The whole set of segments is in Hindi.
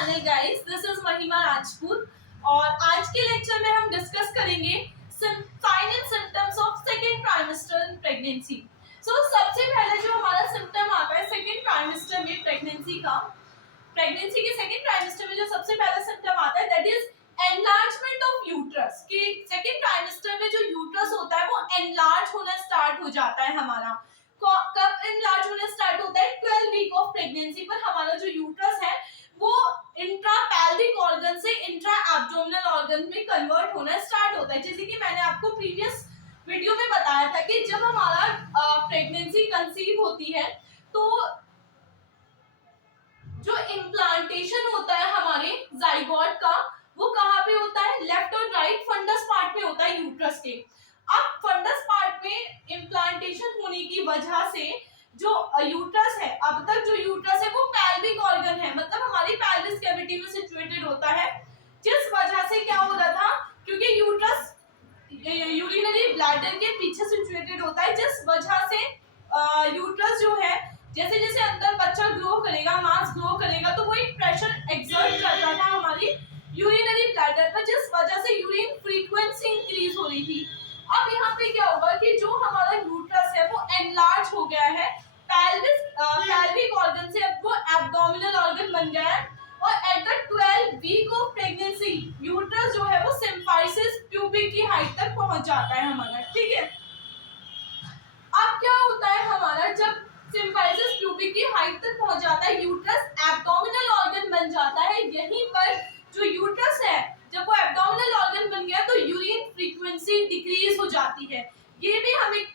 चैनल गाइस, दिस इज महिमा राजपूत और आज के लेक्चर में हम डिस्कस करेंगे sign and symptoms of second trimester in pregnancy. सबसे पहले जो हमारा सिम्टम आता है सेकेंड ट्राइमेस्टर में प्रेगनेंसी के सेकेंड ट्राइमेस्टर में जो सबसे पहला सिम्टम आता है that is enlargement of uterus. कि सेकेंड ट्राइमेस्टर में जो यूट्रस होता है वो एनलार्ज होना स्टार्ट हो जाता है हमारा। कब एनलार्ज होना स्टार्ट होता है? 12 वीक ऑफ प्रेगनेंसी पर हमारा जो यूट्रस है वो इंट्रा पैल्विक ऑर्गन से इंट्रा एब्डोमिनल ऑर्गन में कन्वर्ट होना स्टार्ट होता है। जैसे कि मैंने आपको प्रीवियस वीडियो में बताया था कि जब हमारा प्रेगनेंसी कंसीव होती है तो जो इम्प्लांटेशन होता है हमारे जाइगोट का वो कहाँ पे होता है? लेफ्ट और राइट फंडस पार्ट में होता है यूट्रस के। अब फंडस पार्ट में इम्प्लांटेशन होने की वजह से जो यूट्रस है, अब तक जो यूट्रस है वो पैल्विक ऑर्गन है, मतलब हमारी पैल्विस कैविटी में सिचुएटेड होता है। जिस वजह से क्या हो रहा था, क्योंकि यूट्रस यूरिनरी ब्लैडर के पीछे सिचुएटेड होता है, जिस वजह से यूट्रस जो है जैसे जैसे अंदर बच्चा ग्रो करेगा, मास ग्रो करेगा, तो वो एक प्रेशर एक्सर्ट करता था हमारी यूरिनरी ब्लैडर पर, जिस वजह से यूरिन फ्रीक्वेंसी इंक्रीज हो रही थी। अब यहाँ पे क्या होगा कि जो हमारा यूट्रस है वो एनलार्ज हो गया है, पैल्विक ऑर्गन से अब वो एब्डोमिनल ऑर्गन बन गया है और at the 12 week of pregnancy uterus जो है वो सिम्फाइसिस प्यूबिक की हाइट तक पहुंच जाता है हमारा। ठीक है, अब क्या होता है हमारा, जब सिम्फाइसिस प्यूबिक की हाइट तक पहुंच जाता है यूट्रस एब्डोमिनल ऑर्गन बन जाता है। यहीं पर जो यूट्रस है जब वो एब्डोमिनल ऑर्गन बन गया तो यूरिन फ्रीक्वेंसी डिक्रीज हो जाती है। ये भी हम एक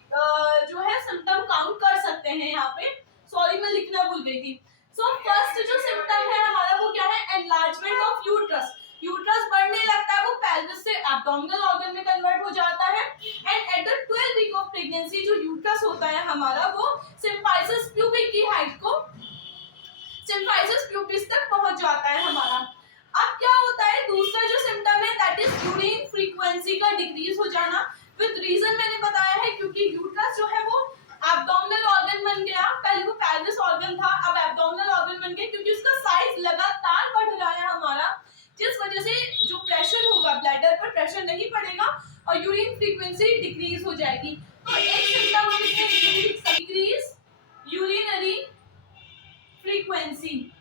जो है सिम्टम काउंट कर सकते हैं यहाँ पे। सॉरी मैं लिखना भूल गई थी। फर्स्ट जो सिम्टम है हमारा वो क्या है? Enlargement of uterus. यूट्रस बढ़ने लगता है, वो पेल्विस से एब्डोमिनल ऑर्गन में कन्वर्ट हो जाता है and at the 12 week of pregnancy जो यूट्रस होता है हमारा वो सिम्फाइसिस प्यूबिक की हाइट को सिम्फाइसिस प्यूबिस तक पहुंच जाता है हमारा। अब क्या होता है दूसरा जो सिम्टम है दैट इज यूरिन फ्रीक्वेंसी का डिक्रीज हो जाना। विद रीजन मैंने बताया है, क्योंकि यूट्रस जो है वो एब्डोमिनल ऑर्गन बन गया, पहले वो पेल्विस ऑर्गन था अब एब्डोमिनल ऑर्गन बन गया, क्योंकि उसका साइज लगातार बढ़ रहा है हमारा, जिस वजह से जो प्रेशर होगा ब्लैडर पर प्रेशर नहीं पड़ेगा और यूरिन फ्रीक्वेंसी डिक्रीज हो जाएगी। तो एक सिम्टम हम इसमें डिक्रीज यूरिनरी फ्रीक्वेंसी।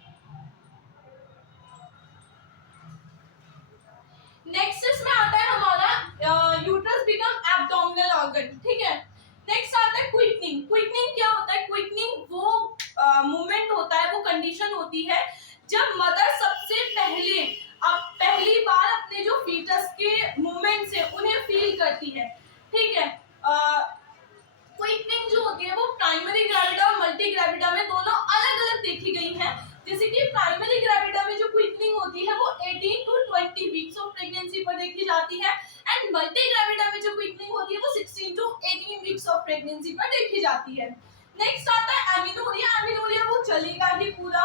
नेक्स्ट इसमें आता है हमारा यूट्रस बिकम एब्डोमिनल ऑर्गन। ठीक है, नेक्स्ट आता है क्विकनिंग। क्विकनिंग क्या होता है? क्विकनिंग वो मूवमेंट होता है, वो कंडीशन होती है जब मदर सबसे पहली बार अपने जो फीटस के मूवमेंट्स है उन्हें फील करती है। ठीक है, क्विकनिंग जो होती है वो प्राइमरी ग्रेविडा और मल्टी ग्रेविडा में दोनों अलग अलग देखी गई है। जैसे कि प्राइमरी ग्रेविडा में जो क्विकनिंग होती है वो 18 to 20 वीक्स ऑफ प्रेगनेंसी पर देखी जाती है एंड मल्टी ग्रेविडा में जो क्विकनिंग होती है वो 16 to 18 वीक्स ऑफ प्रेगनेंसी पर देखी जाती है। नेक्स्ट आता है एमिनोरिया। एमिनोरिया वो चलेगा ही पूरा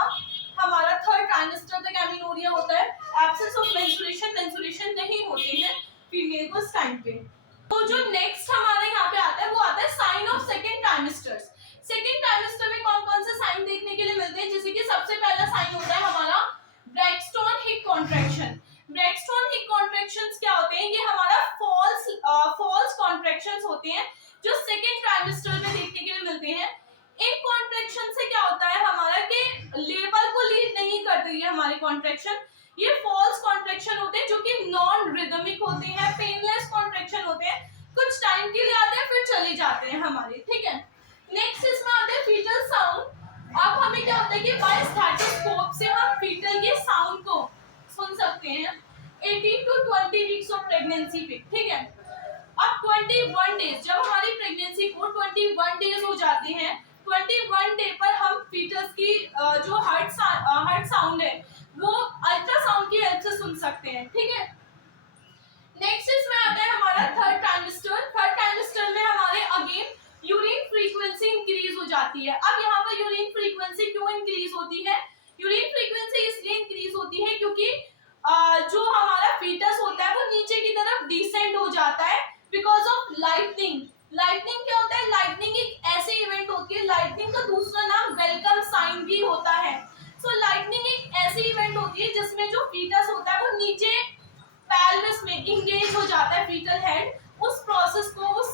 हमारा थर्ड ट्राइमेस्टर तक एमिनोरिया होता है। एब्सेंस ऑफ मेंस्ट्रुएशन नहीं होते हैं फीमेल को इस टाइम पे। तो जो नेक्स्ट हमारे यहाँ पे आता है वो आता है sign of second trimester. Second trimester में कौन कौन से साइन देखने के लिए मिलते हैं? जैसे कि सबसे पहला साइन होता है हमारा Braxton hip contraction. Braxton hip contractions क्या होते हैं? ये हमारा फॉल्स कॉन्ट्रैक्शंस होते हैं जो सेकेंड ट्राइमेस्टर में देखने के लिए मिलते हैं। इन कॉन्ट्रैक्शन से क्या होता है हमारा कि लेबर को लीड नहीं करती है हमारी कॉन्ट्रैक्शन। ये फॉल्स कॉन्ट्रैक्शन होते हैं जो कि नॉन रिदमिक होते हैं, पेनलेस कॉन्ट्रैक्शन होते हैं, कुछ टाइम के लिए आते हैं फिर चले जाते हैं हमारे। ठीक है, नेक्स्ट इसमें आते हैं फीटल साउंड। अब हमें क्या होता है कि बाय स्टेथोस्कोप से हम फीटल के साउंड को सुन सकते हैं 18 to 20 वीक्स ऑफ प्रेगनेंसी पे। ठीक है, अब 21 डेज जब हमारी प्रेगनेंसी को 21 डेज हो जाते हैं, 21 डे पर हम फीटस की जो हार्ट साउंड है वो अल्ट्रासाउंड की हेल्प से सुन सकते हैं। ठीक है, नेक्स्ट इसमें आता है हमारा थर्ड ट्राइमेस्टर। थर्ड ट्राइमेस्टर में हमारे अगेन यूरिन फ्रीक्वेंसी इंक्रीज हो जाती है। अब यहाँ पर यूरिन फ्रीक्वेंसी क्यों इंक्रीज होती है? यूरिन फ्रीक्वेंसी इसलिए इंक्रीज होती है क्योंकि जो हमारा फीटस होता है वो नीचे की तरफ डिसेंड हो जाता है बिकॉज ऑफ लाइटनिंग। लाइटनिंग क्या होता है? लाइटनिंग एक ऐसी इवेंट होती है, लाइटनिंग का दूसरा नाम वेलकम साइन भी होता है। लाइटनिंग एक ऐसी इवेंट होती है जिसमें इंगेज हो जाता है फीटल हेड, उस प्रोसेस को, उस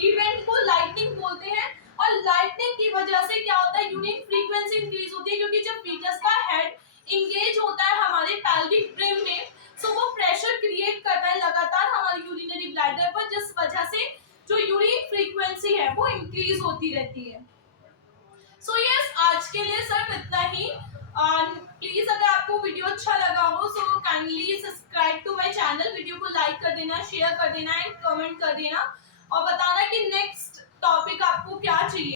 इवेंट को लाइटनिंग बोलते हैं। और लाइटनिंग की वजह से क्या होता है, यूरिन फ्रीक्वेंसी इंक्रीज होती है, क्योंकि जब फीटस का हेड इंगेज होता है हमारे पेल्विक ब्रिम में, सो वो प्रेशर क्रिएट करता है लगातार हमारी यूरिनरी ब्लैडर पर, जिस वजह से जो यूरिन फ्रीक्वेंसी है वो इंक्रीज होती रहती है। सो यस, आज के लिए सिर्फ इतना ही। प्लीज अगर आपको वीडियो अच्छा लगा हो so kindly subscribe to my channel, video को लाइक कर देना, शेयर कर देना एंड कमेंट कर देना, और बताना कि नेक्स्ट टॉपिक आपको क्या चाहिए।